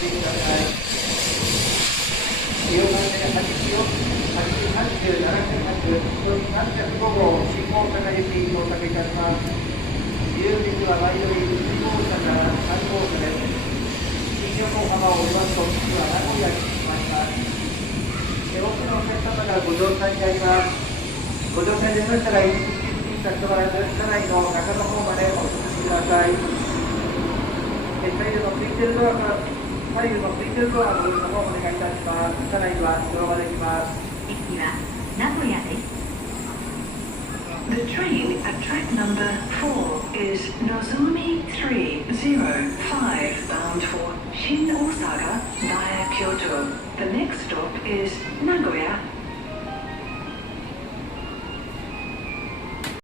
してください。両岸で337分、305号、新大阪駅に到着いたします。自由席は前より1号車から3号車です。新横浜を降りますと、次は名古屋に停まります。多くのお客様がご乗車になります。ご乗車になりましたら、入り口にかかわらず、車内の中の方までお進みください。左右の空いているドアから左右の空いているドアのお願いいたします。車内は乗馬できます。駅は名古屋です。The train at track number 4 is Nozomi 305 bound for Shin Osaka via Kyoto. The next stop is Nagoya